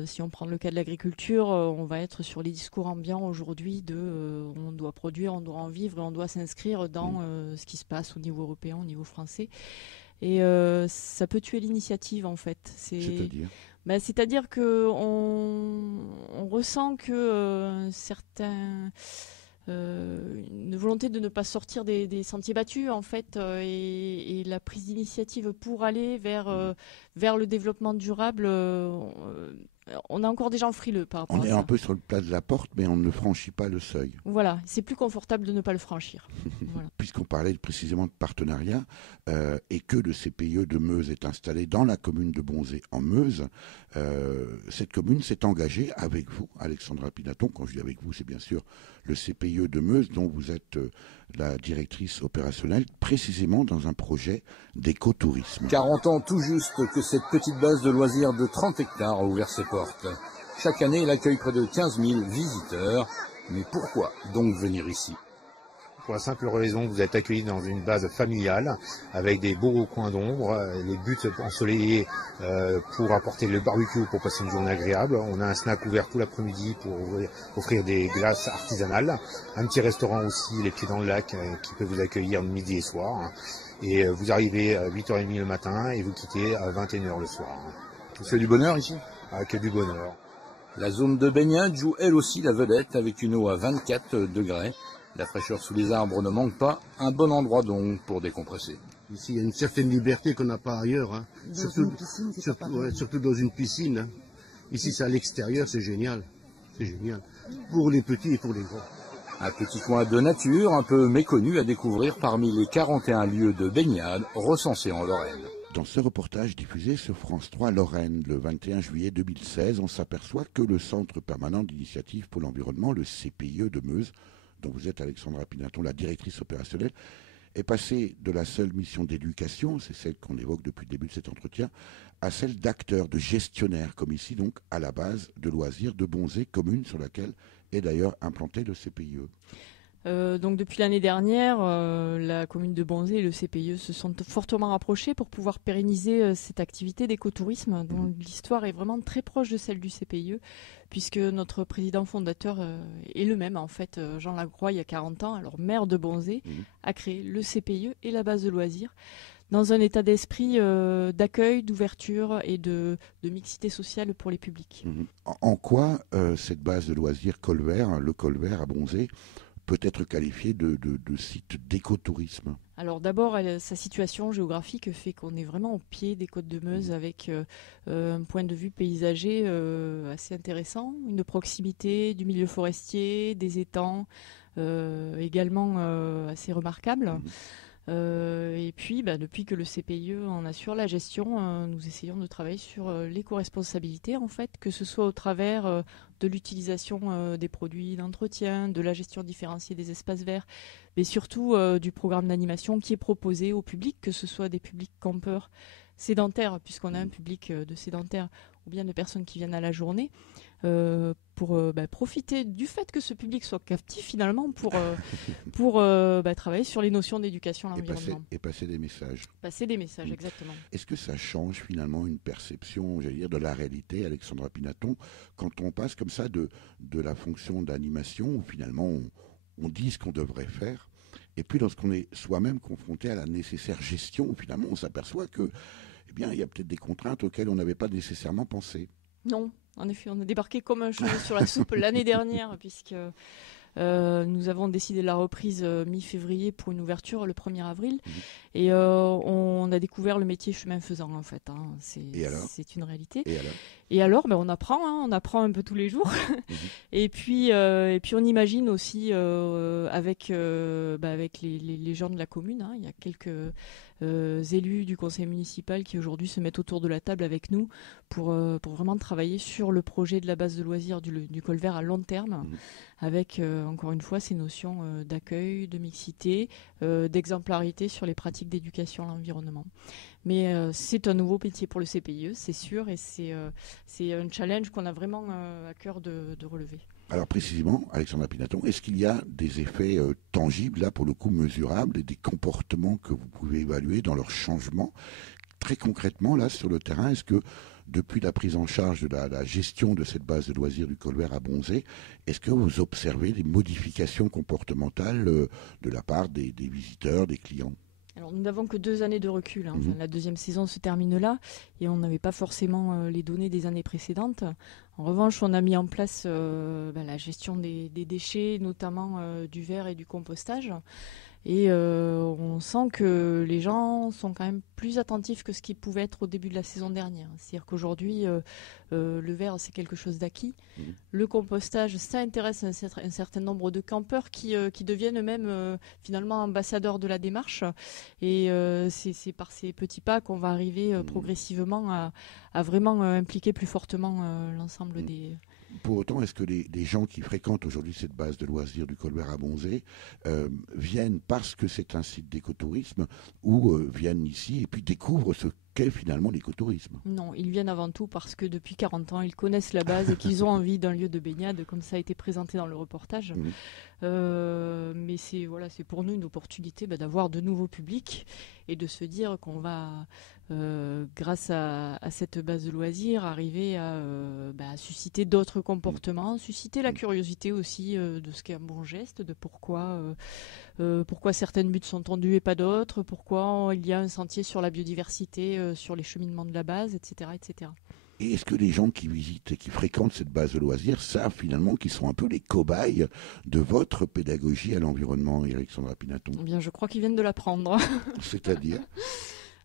Si on prend le cas de l'agriculture, on va être sur les discours ambiants aujourd'hui on doit produire, on doit en vivre et on doit s'inscrire dans ce qui se passe au niveau européen, au niveau français. Et ça peut tuer l'initiative en fait. C'est-à-dire c'est-à-dire qu'on ressent que une volonté de ne pas sortir des sentiers battus en fait et la prise d'initiative pour aller vers le développement durable, on a encore des gens frileux par rapport à ça. On est un peu sur le plat de la porte, mais on ne franchit pas le seuil. Voilà, c'est plus confortable de ne pas le franchir. Voilà. Puisqu'on parlait précisément de partenariat et que le CPIE de Meuse est installé dans la commune de Bonzé en Meuse, cette commune s'est engagée avec vous, Alexandra Pinaton. Quand je dis avec vous, c'est bien sûr le CPIE de Meuse dont vous êtes la directrice opérationnelle, précisément dans un projet d'écotourisme. 40 ans tout juste que cette petite base de loisirs de 30 hectares a ouvert ses portes. Chaque année, elle accueille près de 15 000 visiteurs. Mais pourquoi donc venir ici? Pour la simple raison que vous êtes accueillis dans une base familiale avec des beaux coins d'ombre, les buttes ensoleillées pour apporter le barbecue pour passer une journée agréable. On a un snack ouvert tout l'après-midi pour offrir des glaces artisanales. Un petit restaurant aussi, les pieds dans le lac, qui peut vous accueillir midi et soir. Et vous arrivez à 8h30 le matin et vous quittez à 21h le soir. C'est du bonheur ici? que du bonheur. La zone de baignade joue elle aussi la vedette avec une eau à 24 degrés. La fraîcheur sous les arbres ne manque pas, un bon endroit donc pour décompresser. Ici, il y a une certaine liberté qu'on n'a pas ailleurs. Hein. Surtout dans une piscine. Hein. Ici, c'est à l'extérieur, c'est génial. C'est génial. Pour les petits et pour les grands. Un petit coin de nature un peu méconnu à découvrir parmi les 41 lieux de baignade recensés en Lorraine. Dans ce reportage diffusé sur France 3 Lorraine le 21 juillet 2016, on s'aperçoit que le Centre permanent d'initiative pour l'environnement, le CPIE de Meuse, dont vous êtes Alexandra Pinaton, la directrice opérationnelle, est passé de la seule mission d'éducation, c'est celle qu'on évoque depuis le début de cet entretien, à celle d'acteur, de gestionnaire, comme ici donc à la base de loisirs de Bonzé, commune sur laquelle est d'ailleurs implanté le CPIE. Donc depuis l'année dernière, la commune de Bonzé et le CPIE se sont fortement rapprochés pour pouvoir pérenniser cette activité d'écotourisme dont l'histoire est vraiment très proche de celle du CPIE, puisque notre président fondateur est le même en fait, Jean Lagroix, il y a 40 ans, alors maire de Bonzé, a créé le CPIE et la base de loisirs dans un état d'esprit d'accueil, d'ouverture et de mixité sociale pour les publics. En quoi cette base de loisirs Colvert, le Colvert à Bonzé, peut être qualifié de site d'écotourisme? Alors d'abord, sa situation géographique fait qu'on est vraiment au pied des côtes de Meuse avec un point de vue paysager assez intéressant, une proximité du milieu forestier, des étangs également assez remarquables. Et puis, depuis que le CPIE en assure la gestion, nous essayons de travailler sur l'éco-responsabilité, en fait, que ce soit au travers de l'utilisation des produits d'entretien, de la gestion différenciée des espaces verts, mais surtout du programme d'animation qui est proposé au public, que ce soit des publics campeurs sédentaires, puisqu'on a un public de sédentaires ou bien de personnes qui viennent à la journée, pour profiter du fait que ce public soit captif finalement pour travailler sur les notions d'éducation à l'environnement. Et passer des messages. Passer des messages, exactement. Est-ce que ça change finalement une perception, j'allais dire, de la réalité, Alexandra Pinaton, quand on passe comme ça de la fonction d'animation, où finalement on dit ce qu'on devrait faire, et puis lorsqu'on est soi-même confronté à la nécessaire gestion, où finalement on s'aperçoit que, eh bien, il y a peut-être des contraintes auxquelles on n'avait pas nécessairement pensé. Non, en effet, on a débarqué comme un cheveu sur la soupe l'année dernière, puisque nous avons décidé de la reprise mi-février pour une ouverture le 1er avril. Et on a découvert le métier chemin faisant, en fait. Hein. C'est une réalité. Et alors on apprend un peu tous les jours. Et puis on imagine aussi avec les gens de la commune. Hein, il y a quelques élus du conseil municipal qui aujourd'hui se mettent autour de la table avec nous pour vraiment travailler sur le projet de la base de loisirs du Colvert à long terme, avec encore une fois ces notions d'accueil, de mixité, d'exemplarité sur les pratiques d'éducation à l'environnement. Mais c'est un nouveau métier pour le CPIE, c'est sûr, et c'est un challenge qu'on a vraiment à cœur de relever. Alors précisément, Alexandra Pinaton, est-ce qu'il y a des effets tangibles, là pour le coup mesurables, et des comportements que vous pouvez évaluer dans leur changement? Très concrètement, là sur le terrain, est-ce que depuis la prise en charge de la gestion de cette base de loisirs du Colvert à Bonzé, est-ce que vous observez des modifications comportementales de la part des visiteurs, des clients? Alors, nous n'avons que 2 années de recul. Hein. Enfin, la deuxième saison se termine là et on n'avait pas forcément les données des années précédentes. En revanche, on a mis en place la gestion des déchets, notamment du verre et du compostage. Et on sent que les gens sont quand même plus attentifs que ce qu'ils pouvaient être au début de la saison dernière. C'est-à-dire qu'aujourd'hui, le verre, c'est quelque chose d'acquis. Le compostage, ça intéresse un certain nombre de campeurs qui deviennent même finalement ambassadeurs de la démarche. Et c'est par ces petits pas qu'on va arriver progressivement à vraiment impliquer plus fortement l'ensemble des... Pour autant, est-ce que les gens qui fréquentent aujourd'hui cette base de loisirs du Colvert à Bonzé viennent parce que c'est un site d'écotourisme ou viennent ici et puis découvrent ce qu'est finalement l'écotourisme? Non, ils viennent avant tout parce que depuis 40 ans, ils connaissent la base et qu'ils ont envie d'un lieu de baignade, comme ça a été présenté dans le reportage. Mais c'est pour nous une opportunité d'avoir de nouveaux publics et de se dire qu'on va, grâce à cette base de loisirs, arriver à susciter d'autres comportements, susciter la curiosité aussi de ce qu'est un bon geste, de pourquoi certaines buttes sont tendues et pas d'autres, pourquoi il y a un sentier sur la biodiversité, sur les cheminements de la base, etc. etc. Et est-ce que les gens qui visitent et qui fréquentent cette base de loisirs savent finalement qu'ils sont un peu les cobayes de votre pédagogie à l'environnement, Alexandra Pinaton? Eh bien, je crois qu'ils viennent de l'apprendre. C'est-à-dire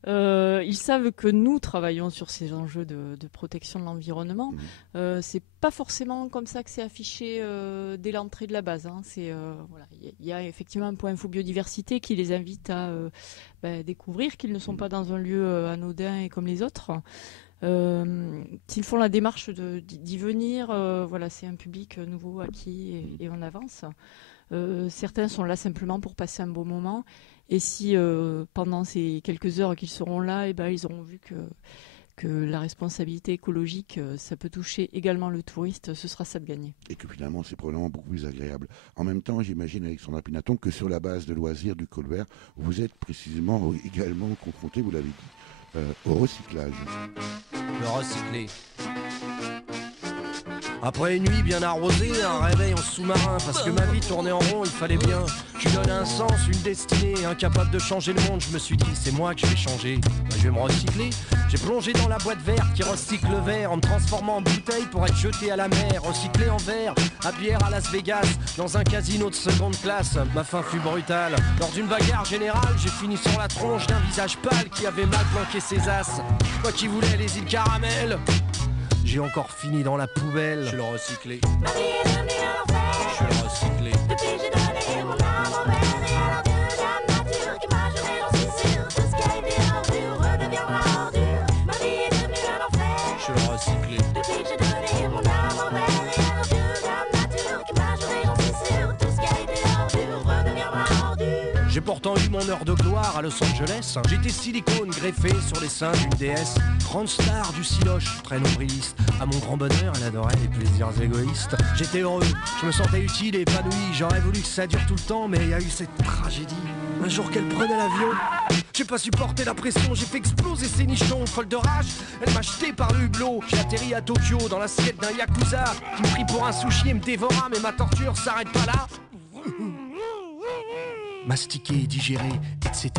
ils savent que nous travaillons sur ces enjeux de protection de l'environnement. C'est pas forcément comme ça que c'est affiché dès l'entrée de la base. Hein. Voilà, il y a effectivement un point info biodiversité qui les invite à découvrir qu'ils ne sont pas dans un lieu anodin et comme les autres. S'ils font la démarche d'y venir, voilà, c'est un public nouveau acquis et on avance. Certains sont là simplement pour passer un bon moment. Et si pendant ces quelques heures qu'ils seront là, ils auront vu que la responsabilité écologique, ça peut toucher également le touriste, ce sera ça de gagner. Et que finalement, c'est probablement beaucoup plus agréable. En même temps, j'imagine, Alexandra Pinaton, que sur la base de loisirs du Colbert, vous êtes précisément également confronté, vous l'avez dit, au recyclage. Le recycler. Après une nuit bien arrosée, un réveil en sous-marin, parce que ma vie tournait en rond, il fallait bien. Je lui donne un sens, une destinée, incapable de changer le monde. Je me suis dit, c'est moi que je vais changer. Je vais me recycler. J'ai plongé dans la boîte verte qui recycle le verre en me transformant en bouteille pour être jeté à la mer. Recyclé en verre, à bière à Las Vegas, dans un casino de seconde classe. Ma fin fut brutale. Lors d'une bagarre générale, j'ai fini sur la tronche d'un visage pâle qui avait mal planqué ses as. Moi qui voulais les îles Caramel, j'ai encore fini dans la poubelle. Je suis le recyclé. Je suis le recyclé. Depuis j'ai donné mon âme au verre et à l'ordure de la nature qui m'a jeté, j'en suis sûr. Tout ce qui a été ordure redeviendra ordure. Ma vie est devenue un enfer. Je suis le recyclé. Depuis j'ai donné mon âme au verre et à l'ordure de la nature qui m'a jeté, j'en suis sûr. Tout ce qui a été ordure redeviendra ordure. J'ai pourtant eu mon heure de gloire à Los Angeles. J'étais silicone greffé sur les seins d'une déesse. Grande star du siloche, très nombriliste. À mon grand bonheur, elle adorait les plaisirs égoïstes. J'étais heureux, je me sentais utile et épanoui. J'aurais voulu que ça dure tout le temps, mais il y a eu cette tragédie. Un jour qu'elle prenait l'avion, j'ai pas supporté la pression. J'ai fait exploser ses nichons, folle de rage. Elle m'a jeté par le hublot. J'ai atterri à Tokyo dans l'assiette d'un yakuza qui me prit pour un sushi et me dévora. Mais ma torture s'arrête pas là. Mastiqué, digéré, etc.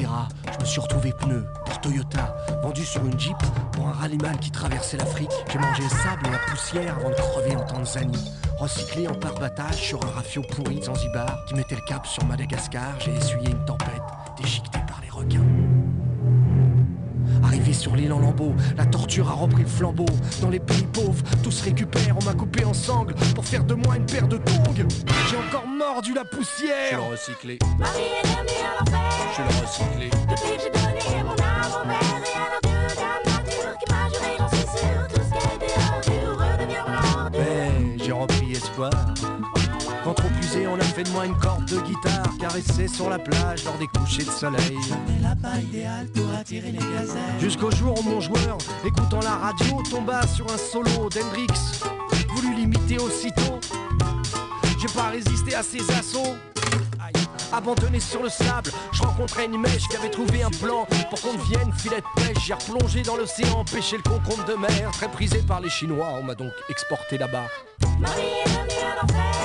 Je me suis retrouvé pneu pour Toyota, vendu sur une Jeep pour un rallyman qui traversait l'Afrique. J'ai mangé le sable et la poussière avant de crever en Tanzanie. Recyclé en pare-battage sur un rafio pourri de Zanzibar qui mettait le cap sur Madagascar. J'ai essuyé une tempête déchiquetée par les requins. Arrivé sur l'île en lambeaux, la torture a repris le flambeau. Dans les pays pauvres, tout se récupère. On m'a coupé en sangles pour faire de moi une paire de tongs. J'ai encore mordu la poussière. Je suis le recyclé. Ma vie est devenue un enfer. Je suis le recyclé. Depuis j'ai donné mon âme au verre et à l'ordure de la nature qui m'a juré, j'en suis sûr. Tout ce qui a été ordure redeviendra ordure. Mais j'ai repris espoir. Quand trop usé, on a fait de moi une corde de guitare caressée sur la plage lors des couchers de soleil. J'en ai la pas idéale pour attirer les gazelles. Jusqu'au jour où mon joueur, écoutant la radio, tomba sur un solo d'Hendrix. Voulu l'imiter aussitôt. J'ai pas résisté à ses assauts. Abandonné sur le sable, je rencontrais une mèche qui avait trouvé un plan pour qu'on devienne filet de pêche. J'ai replongé dans l'océan, pêché le concombre de mer. Très prisé par les Chinois, on m'a donc exporté là-bas.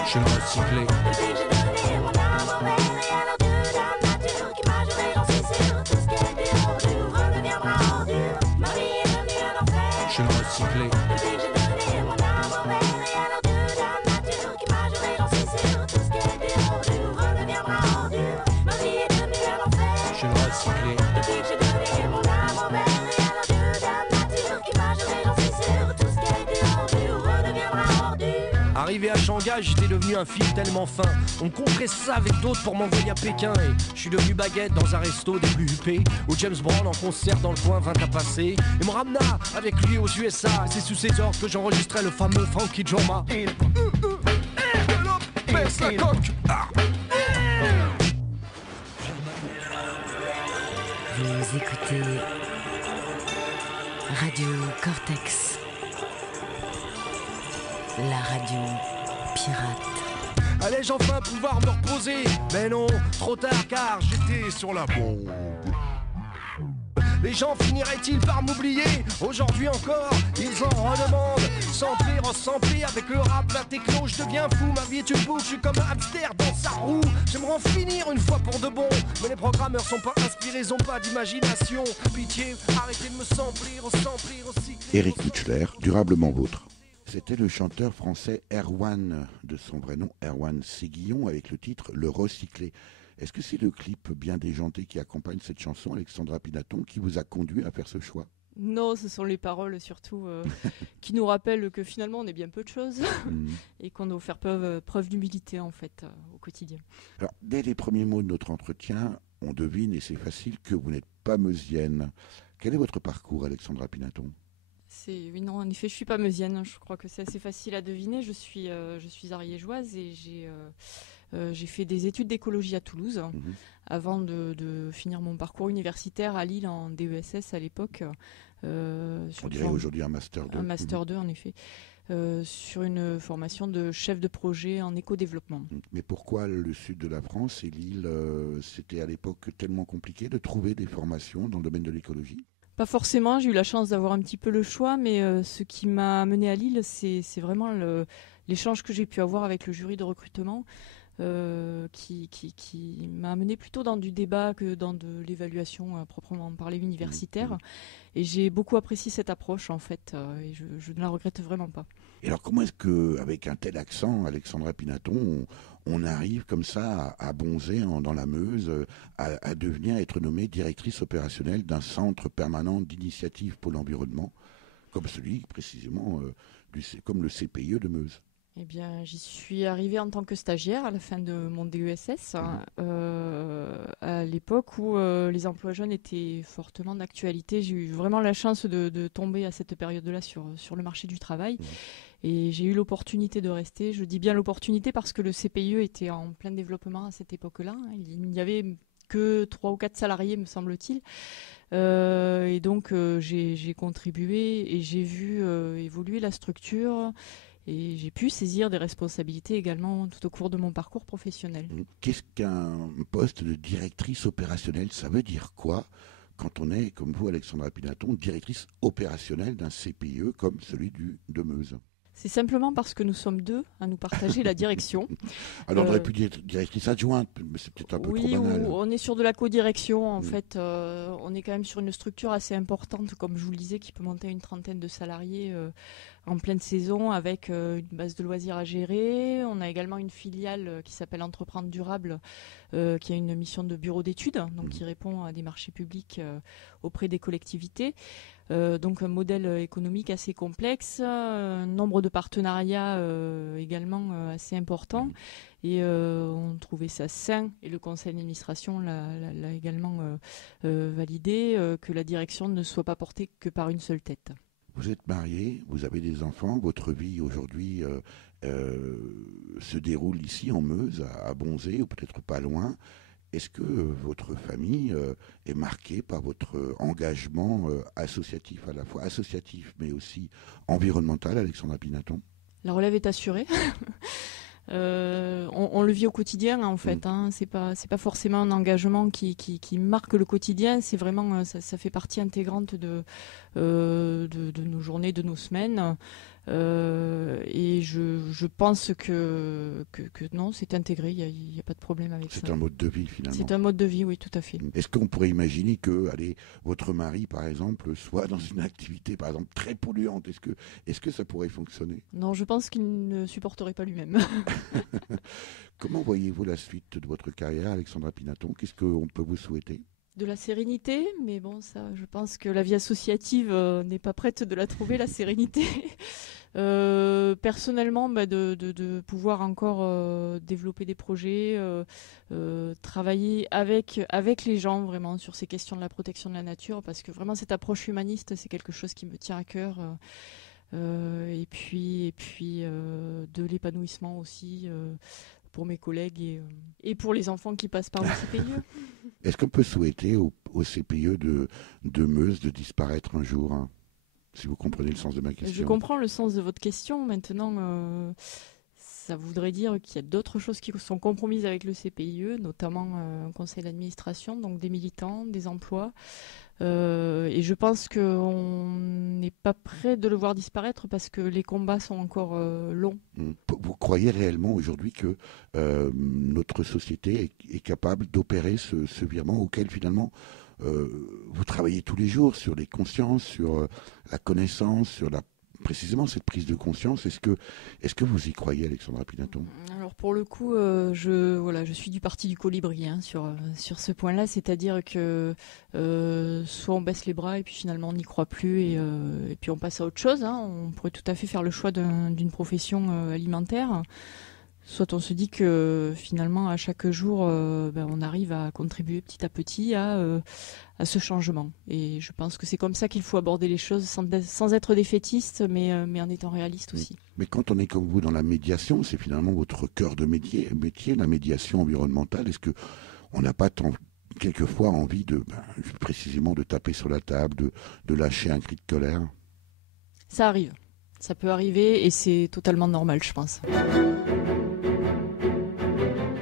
Je suis le recyclé. Depuis j'ai donné mon âme au verre et à l'ordure de la nature qui m'a juré, j'en suis sûr. Tout ce qui a été ordure redeviendra ordure. Ma vie est devenue un enfer. Je suis le recyclé. Depuis j'ai donné mon âme au verre et à l'ordure de la nature qui m'a juré, j'en suis sûr. Tout ce qui a été ordure redeviendra ordure. Ma vie est devenue un enfer. Je suis le recyclé. Depuis j'ai donné mon âme au verre et à l'ordure de la nature qui m'a juré, j'en suis sûr. Tout ce qui a été ordure redeviendra ordure. Arrivé à Shanghai, j'étais devenu un fil tellement fin. On me compresse ça avec d'autres pour m'envoyer à Pékin. Et je suis devenu baguette dans un resto des plus huppés, où James Brown en concert dans le coin vint à passer et me ramena avec lui aux USA. C'est sous ses ordres que j'enregistrais le fameux Funky Drama. Baisse la coque. Vous écoutez Radio Cortex, la radio pirate. Allais-je enfin pouvoir me reposer? Mais non, trop tard car j'étais sur la bombe. Les gens finiraient-ils par m'oublier? Aujourd'hui encore, ils en redemandent. Sampler, ressampler avec le rap, la techno, je deviens fou. Ma vie est une boucle, je suis comme un hamster dans sa roue. J'aimerais en finir une fois pour de bon, mais les programmeurs sont pas inspirés, ils ont pas d'imagination. Pitié, arrêtez de me sampler, ressampler, recycler. Éric Mutchler, Durablement Vôtre. C'était le chanteur français Erwan, de son vrai nom Erwan Séguillon, avec le titre Le Recyclé. Est-ce que c'est le clip bien déjanté qui accompagne cette chanson, Alexandra Pinaton, qui vous a conduit à faire ce choix? Non, ce sont les paroles surtout qui nous rappellent que finalement on est bien peu de choses et qu'on doit faire preuve d'humilité en fait au quotidien. Alors, dès les premiers mots de notre entretien, on devine, et c'est facile, que vous n'êtes pas meusienne. Quel est votre parcours, Alexandra Pinaton? Oui, non, en effet, je suis pas meusienne. Je crois que c'est assez facile à deviner. Je suis ariégeoise et j'ai fait des études d'écologie à Toulouse avant de finir mon parcours universitaire à Lille en DESS à l'époque. On dirait aujourd'hui un Master 2. Un Master 2, en effet. Sur une formation de chef de projet en éco-développement. Mais pourquoi le sud de la France et Lille, c'était à l'époque tellement compliqué de trouver des formations dans le domaine de l'écologie? Pas forcément, j'ai eu la chance d'avoir un petit peu le choix, mais ce qui m'a amené à Lille, c'est vraiment l'échange que j'ai pu avoir avec le jury de recrutement, qui m'a amené plutôt dans du débat que dans de l'évaluation proprement parlée universitaire. Et j'ai beaucoup apprécié cette approche en fait, et je ne la regrette vraiment pas. Et alors comment est-ce qu'avec un tel accent, Alexandra Pinaton, on arrive comme ça à bonzer dans la Meuse, à devenir, être nommée directrice opérationnelle d'un centre permanent d'initiative pour l'environnement, comme celui précisément, comme le CPIE de Meuse? Eh bien, j'y suis arrivée en tant que stagiaire à la fin de mon DESS, à l'époque où les emplois jeunes étaient fortement d'actualité. J'ai eu vraiment la chance de tomber à cette période-là sur le marché du travail. Et j'ai eu l'opportunité de rester. Je dis bien l'opportunité parce que le CPIE était en plein développement à cette époque-là. Il n'y avait que 3 ou 4 salariés, me semble-t-il. Et donc, j'ai contribué et j'ai vu évoluer la structure. Et j'ai pu saisir des responsabilités également tout au cours de mon parcours professionnel. Qu'est-ce qu'un poste de directrice opérationnelle? Ça veut dire quoi quand on est, comme vous, Alexandra Pinaton, directrice opérationnelle d'un CPIE comme celui de Meuse? C'est simplement parce que nous sommes deux à nous partager la direction. Alors on aurait pu dire directrice adjointe, mais c'est peut-être un peu trop banal. Oui, on est sur de la codirection en fait. On est quand même sur une structure assez importante, comme je vous le disais, qui peut monter à une trentaine de salariés en pleine saison avec une base de loisirs à gérer. On a également une filiale qui s'appelle Entreprendre Durable, qui a une mission de bureau d'études, donc qui répond à des marchés publics auprès des collectivités. Donc un modèle économique assez complexe, un nombre de partenariats également assez important, et on trouvait ça sain, et le conseil d'administration l'a également validé, que la direction ne soit pas portée que par une seule tête. Vous êtes marié, vous avez des enfants, votre vie aujourd'hui se déroule ici en Meuse, à Bonzé, ou peut-être pas loin. Est-ce que votre famille est marquée par votre engagement associatif, à la fois associatif mais aussi environnemental, Alexandra Pinaton? La relève est assurée. On le vit au quotidien en fait. C'est pas forcément un engagement qui marque le quotidien. C'est vraiment ça fait partie intégrante de nos journées, de nos semaines. Et je pense que non, c'est intégré, il n'y a pas de problème avec ça. C'est un mode de vie finalement. C'est un mode de vie, oui, tout à fait. Est-ce qu'on pourrait imaginer que, votre mari, par exemple, soit dans une activité, par exemple, très polluante? Est-ce que ça pourrait fonctionner? Non, je pense qu'il ne supporterait pas lui-même. Comment voyez-vous la suite de votre carrière, Alexandra Pinaton? Qu'est-ce qu'on peut vous souhaiter? De la sérénité, mais bon, ça, je pense que la vie associative n'est pas prête de la trouver, la sérénité. Personnellement, de pouvoir encore développer des projets, travailler avec les gens vraiment sur ces questions de la protection de la nature, parce que vraiment cette approche humaniste, c'est quelque chose qui me tient à cœur. Et puis de l'épanouissement aussi pour mes collègues et pour les enfants qui passent par le CPIE. Est-ce qu'on peut souhaiter au CPIE de Meuse de disparaître un jour, hein, si vous comprenez le sens de ma question? Je comprends le sens de votre question. Maintenant, ça voudrait dire qu'il y a d'autres choses qui sont compromises avec le CPIE, notamment un conseil d'administration, donc des militants, des emplois. Et je pense qu'on n'est pas prêt de le voir disparaître parce que les combats sont encore longs. Vous croyez réellement aujourd'hui que notre société est capable d'opérer ce virement auquel finalement vous travaillez tous les jours sur les consciences, sur la connaissance, sur précisément cette prise de conscience? Est-ce que vous y croyez, Alexandra Pinaton? Alors pour le coup, je suis du parti du colibri sur ce point-là, c'est-à-dire que soit on baisse les bras et puis finalement on n'y croit plus et puis on passe à autre chose. On pourrait tout à fait faire le choix d'une profession alimentaire. Soit on se dit que finalement à chaque jour on arrive à contribuer petit à petit à ce changement. Et je pense que c'est comme ça qu'il faut aborder les choses sans être défaitiste mais en étant réaliste aussi. Mais quand on est comme vous dans la médiation, c'est finalement votre cœur de métier, la médiation environnementale. Est-ce qu'on n'a pas quelquefois envie précisément de taper sur la table, de lâcher un cri de colère? Ça arrive. Ça peut arriver et c'est totalement normal, je pense.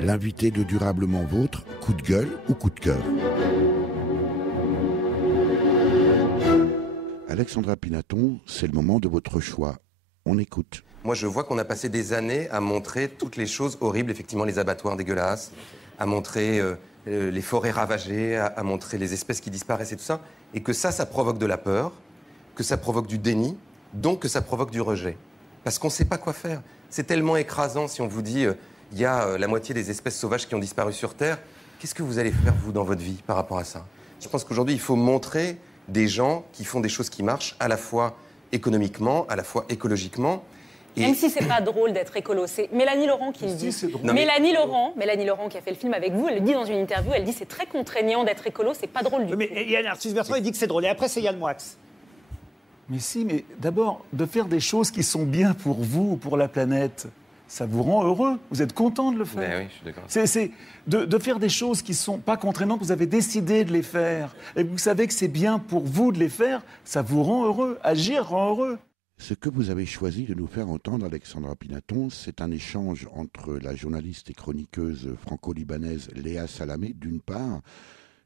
L'invité de Durablement Vôtre, coup de gueule ou coup de cœur? Alexandra Pinaton, c'est le moment de votre choix. On écoute. Moi, je vois qu'on a passé des années à montrer toutes les choses horribles, effectivement, les abattoirs dégueulasses, à montrer les forêts ravagées, à montrer les espèces qui disparaissent et tout ça, et que ça provoque de la peur, que ça provoque du déni, donc que ça provoque du rejet. Parce qu'on ne sait pas quoi faire. C'est tellement écrasant si on vous dit il y a la moitié des espèces sauvages qui ont disparu sur Terre. Qu'est-ce que vous allez faire, vous, dans votre vie par rapport à ça? Je pense qu'aujourd'hui, il faut montrer des gens qui font des choses qui marchent, à la fois économiquement, à la fois écologiquement. Et... Même si c'est pas drôle d'être écolo, c'est Mélanie Laurent qui le dit. Mélanie Laurent qui a fait le film avec vous, elle le dit dans une interview, elle dit c'est très contraignant d'être écolo, c'est pas drôle du tout. Mais Yann Arthus-Bertrand, il dit que c'est drôle. Et après, c'est Yann Moix. Mais si, mais d'abord, de faire des choses qui sont bien pour vous, pour la planète, ça vous rend heureux. Vous êtes content de le faire. Ben oui, je suis d'accord. C'est de faire des choses qui ne sont pas contraignantes, vous avez décidé de les faire. Et vous savez que c'est bien pour vous de les faire, ça vous rend heureux. Agir rend heureux. Ce que vous avez choisi de nous faire entendre, Alexandra Pinaton, c'est un échange entre la journaliste et chroniqueuse franco-libanaise Léa Salamé, d'une part,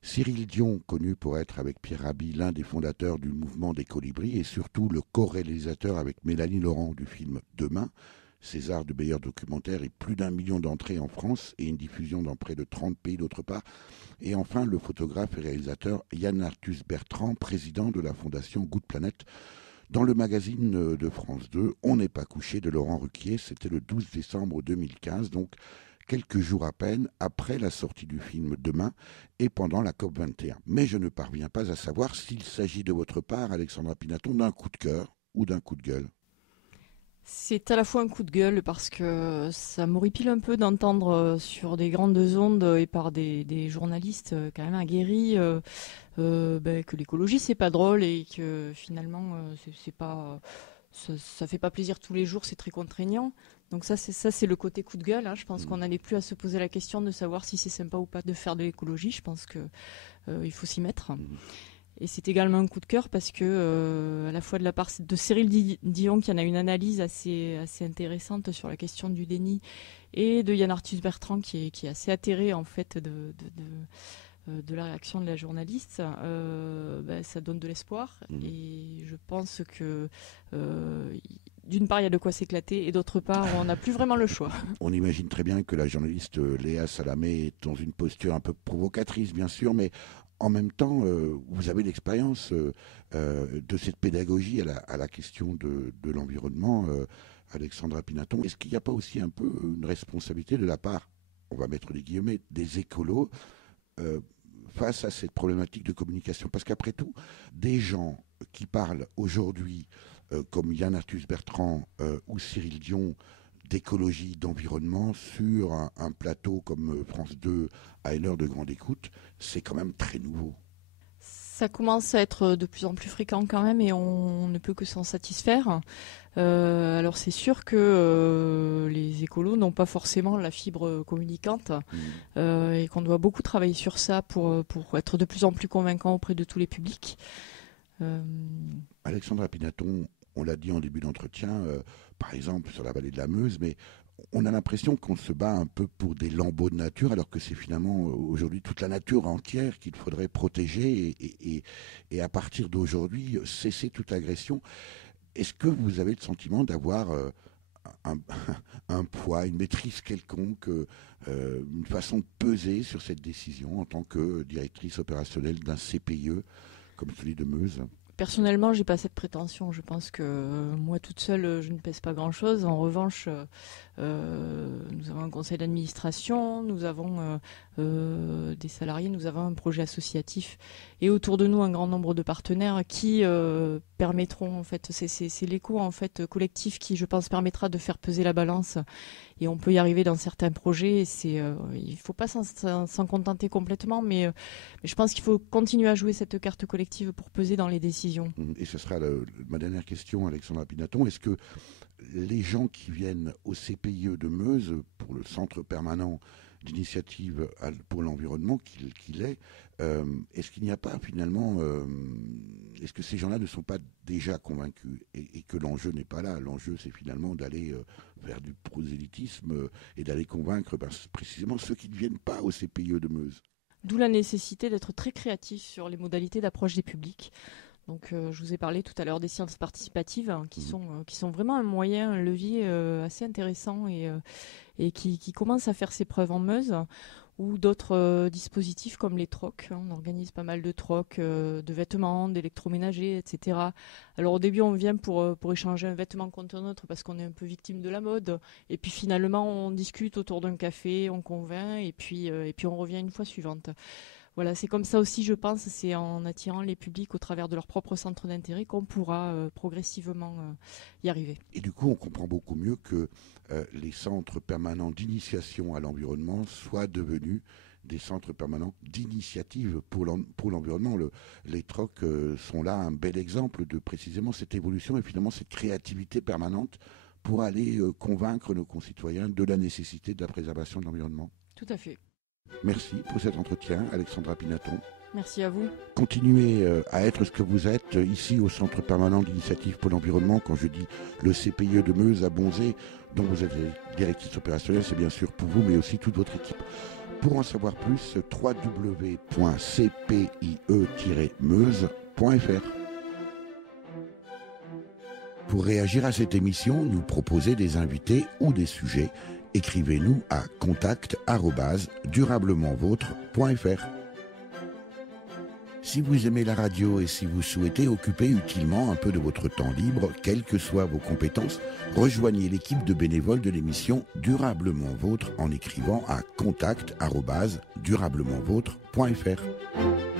Cyril Dion, connu pour être avec Pierre Rabhi l'un des fondateurs du mouvement des Colibris et surtout le co-réalisateur avec Mélanie Laurent du film Demain, César du meilleur documentaire et plus d'1 million d'entrées en France et une diffusion dans près de 30 pays d'autre part. Et enfin, le photographe et réalisateur Yann Arthus-Bertrand, président de la fondation Good Planet. Dans le magazine de France 2, On n'est pas couché de Laurent Ruquier, c'était le 12 décembre 2015, donc quelques jours à peine après la sortie du film Demain et pendant la COP21. Mais je ne parviens pas à savoir s'il s'agit de votre part, Alexandra Pinaton, d'un coup de cœur ou d'un coup de gueule. C'est à la fois un coup de gueule parce que ça m'horripile un peu d'entendre sur des grandes ondes et par des journalistes quand même aguerris que l'écologie c'est pas drôle et que finalement c'est pas ça fait pas plaisir tous les jours, c'est très contraignant. Donc ça c'est le côté coup de gueule. Je pense qu'on n'allait plus à se poser la question de savoir si c'est sympa ou pas de faire de l'écologie. Je pense que il faut s'y mettre. Et c'est également un coup de cœur parce que, à la fois de la part de Cyril Dion, qui en a une analyse assez intéressante sur la question du déni, et de Yann Arthus-Bertrand, qui est assez atterré en fait de la réaction de la journaliste, ça donne de l'espoir. Et je pense que d'une part, il y a de quoi s'éclater, et d'autre part, on n'a plus vraiment le choix. On imagine très bien que la journaliste Léa Salamé est dans une posture un peu provocatrice, bien sûr, mais en même temps, vous avez l'expérience de cette pédagogie à la question de l'environnement, Alexandra Pinaton. Est-ce qu'il n'y a pas aussi un peu une responsabilité de la part, on va mettre des guillemets, des écolos face à cette problématique de communication? Parce qu'après tout, des gens qui parlent aujourd'hui, comme Yann Arthus-Bertrand ou Cyril Dion, d'écologie, d'environnement sur un plateau comme France 2 à une heure de grande écoute, c'est quand même très nouveau. Ça commence à être de plus en plus fréquent quand même et on ne peut que s'en satisfaire. Alors c'est sûr que les écolos n'ont pas forcément la fibre communicante et qu'on doit beaucoup travailler sur ça pour être de plus en plus convaincant auprès de tous les publics. Alexandra Pinaton, on l'a dit en début d'entretien, par exemple sur la vallée de la Meuse, mais on a l'impression qu'on se bat un peu pour des lambeaux de nature, alors que c'est finalement aujourd'hui toute la nature entière qu'il faudrait protéger et à partir d'aujourd'hui cesser toute agression. Est-ce que vous avez le sentiment d'avoir un poids, une maîtrise quelconque, une façon de peser sur cette décision en tant que directrice opérationnelle d'un CPIE comme celui de Meuse ? Personnellement, j'ai pas cette prétention. Je pense que moi toute seule, je ne pèse pas grand-chose. En revanche, nous avons un conseil d'administration, nous avons des salariés, nous avons un projet associatif et autour de nous un grand nombre de partenaires qui permettront, en fait, c'est l'écho en fait collectif qui, je pense, permettra de faire peser la balance. Et on peut y arriver dans certains projets. Il ne faut pas s'en contenter complètement, mais je pense qu'il faut continuer à jouer cette carte collective pour peser dans les décisions. Et ce sera ma dernière question, Alexandra Pinaton. Est-ce que les gens qui viennent au CPIE de Meuse, pour le centre permanent d'initiative pour l'environnement qu'il est, est-ce qu'il n'y a pas finalement, est-ce que ces gens-là ne sont pas déjà convaincus et que l'enjeu n'est pas là? L'enjeu, c'est finalement d'aller vers du prosélytisme et d'aller convaincre précisément ceux qui ne viennent pas au CPIE de Meuse. D'où la nécessité d'être très créatif sur les modalités d'approche des publics. Donc, je vous ai parlé tout à l'heure des sciences participatives qui sont vraiment un moyen, un levier assez intéressant et qui commence à faire ses preuves en Meuse, ou d'autres dispositifs comme les trocs. On organise pas mal de trocs de vêtements, d'électroménagers, etc. Alors au début, on vient pour échanger un vêtement contre un autre parce qu'on est un peu victime de la mode. Et puis finalement, on discute autour d'un café, on convainc et puis on revient une fois suivante. Voilà, c'est comme ça aussi, je pense, c'est en attirant les publics au travers de leur propre centre d'intérêt qu'on pourra progressivement y arriver. Et du coup, on comprend beaucoup mieux que les centres permanents d'initiation à l'environnement soient devenus des centres permanents d'initiative pour l'environnement. Les trocs sont là un bel exemple de précisément cette évolution et finalement cette créativité permanente pour aller convaincre nos concitoyens de la nécessité de la préservation de l'environnement. Tout à fait. Merci pour cet entretien, Alexandra Pinaton. Merci à vous. Continuez à être ce que vous êtes ici au Centre permanent d'initiative pour l'environnement. Quand je dis le CPIE de Meuse à Bonzé, dont vous êtes directrice opérationnelle, c'est bien sûr pour vous, mais aussi toute votre équipe. Pour en savoir plus, www.cpie-meuse.fr. Pour réagir à cette émission, nous proposer des invités ou des sujets, écrivez-nous à contact@durablementvôtre.fr. Si vous aimez la radio et si vous souhaitez occuper utilement un peu de votre temps libre, quelles que soient vos compétences, rejoignez l'équipe de bénévoles de l'émission Durablement Vôtre en écrivant à contact@durablementvôtre.fr.